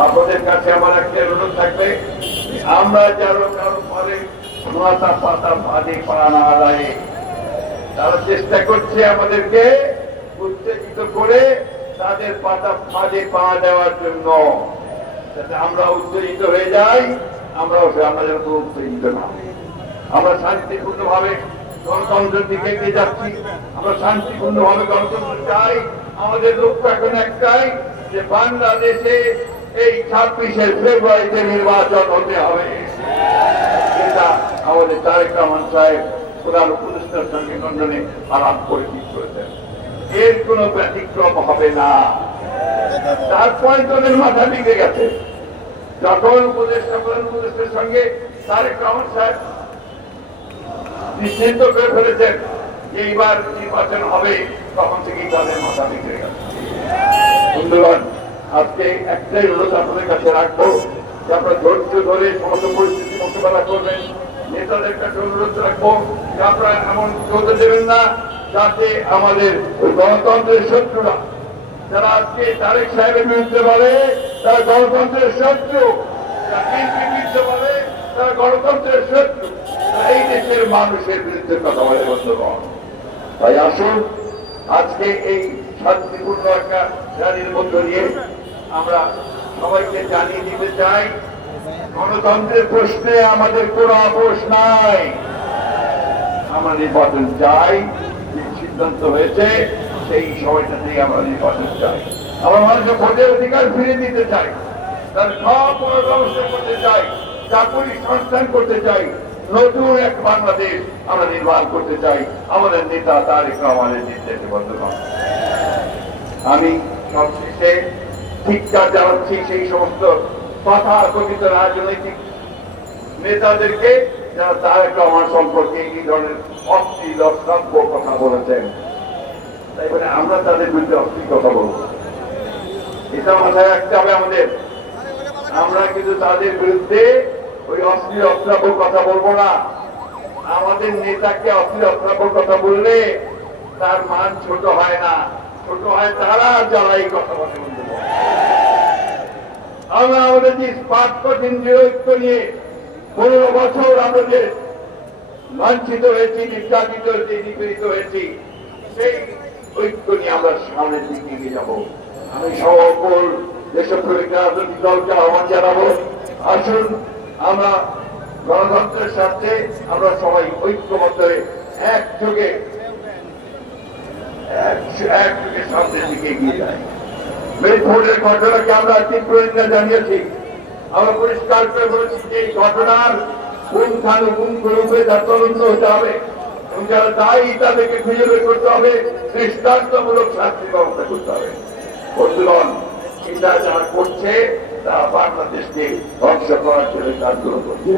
আপনাদের কাছে আমার একটা অনুরোধ থাকবে। আমরা যেন কারও পরে মাথা পাতা ভাদে পা না দেয় তারা চেষ্টা করছে আমাদেরকে উত্তেজিত করে তাদের পাতা ফাঁদে পা দেওয়ার জন্য। যাতে আমরা উত্তেজিত হয়ে যাই, আমরাও আমরা যেন কোনো উত্তেজিত না। আমরা শান্তিপূর্ণ ভাবে গণতন্ত্রের দিকে এগিয়ে যাচ্ছি। আমরা শান্তিপূর্ণ ভাবে গণতন্ত্র চাই। আমাদের লক্ষ্য এখন একটাই যে বাংলাদেশে এই ছাব্বিশে ফেব্রুয়ারিতে নির্বাচন হতে হবে। এটা আমাদের তারেক রহমান সাহেব প্রধান উপদেষ্টার সঙ্গে লন্ডনে আলাপ করে ঠিক করেছেন। এর কোনো ব্যতিক্রম হবে না। তারপরে তোদের মাথা ভেঙে গেছে। যখন উপদেষ্টা, প্রধান উপদেষ্টার সঙ্গে তারেক রহমান সাহেব নিশ্চিন্ত করে ফেলেছেন যে এইবার নির্বাচন হবে, তখন থেকেই তাদের মাথা ভেঙে গেছে। বন্ধুগণ আজকে একটাই অনুরোধ আপনাদের কাছে রাখব যে আপনারা ধৈর্য ধরে সমস্ত পরিস্থিতি মোকাবেলা করবেন। নেতাদের কাছে অনুরোধ রাখব যে আপনারা এমন চলতে দেবেন না, যাতে আমাদের গণতন্ত্রের শত্রুরা যারা আজকে তারেক সাহেবের বিরুদ্ধে বলে, তারা গণতন্ত্রের শত্রু। তারা গণতন্ত্রের শত্রু। এই দেশের মানুষের বিরুদ্ধে কথা বলে, বন্ধুগণ। তাই আসুন, আজকে এই শান্তিপূর্ণ একটা র্যালির মধ্য দিয়ে আমরা সবাইকে জানিয়ে দিতে চাই, গণতন্ত্রের প্রশ্নে আমাদের কোনো আপোষ নাই। আমরা নির্বাচন চাই সিদ্ধান্ত হয়েছে, সেই সময়টাতেই আমরা নির্বাচন চাই। আমরা মানুষের ভোটের অধিকার ফিরে দিতে চাই, তার সব পুনর্ব্যবস্থা করতে চাই, চাকরি সংস্থান করতে চাই, নতুন এক বাংলাদেশ আমরা নির্মাণ করতে চাই। আমাদের নেতা তারেক রহমানের নির্দেশে বন্ধুগণ আমি সবশেষে ঠিকঠাক জানাচ্ছি সেই সমস্ত কথা কথিত রাজনৈতিক নেতাদেরকে যারা তারেক রহমান সম্পর্কে এই ধরনের অশ্লীল অসভ্য কথা বলেছেন। তাই বলে আমরা তাদের বিরুদ্ধে অশ্লীল কথা বলব। এটা মাথায় রাখতে হবে আমাদের। আমরা কিন্তু তাদের বিরুদ্ধে ওই অশ্লীল, অশ্রাব্য কথা বলব না। আমাদের নেতাকে অশ্লীল, অশ্রাব্য কথা বললে তার মান ছোট হয় না। আমরা আমাদের যে স্পাট কঠিন ঐক্য নিয়ে পনেরো বছর আমরা যে লাঞ্ছিত হয়েছি, নির্যাতিত হয়েছি, নিপীড়িত হয়েছি, সেই ঐক্য নিয়ে আমরা সামনের দিকে এগিয়ে যাব। আমি সকল দেশপ্রেমিক রাজনৈতিক দলকে আহ্বান জানাব। আসুন, আমরা গণতন্ত্রের স্বার্থে আমরা সবাই ঐক্যবদ্ধ হয়ে একযোগে এক- একযোগে সামনের দিকে এগিয়ে যাই মেদিনীপুরের ঘটনাকে আমরা তীব্র নিন্দা জানিয়েছি। আমরা পরিষ্কার করে বলেছি যে এই ঘটনার পুঙ্খানুপুঙ্খ রূপে তার তদন্ত হতে হবে এবং যারা দায়ী তাদেরকে খুঁজে বের করতে হবে, দৃষ্টান্তমূলক শাস্তি ব্যবস্থা করতে হবে। বন্ধুগণ এটা যারা করছে, তারা বাংলাদেশকে ধ্বংস করার জন্য কাজগুলো করছে।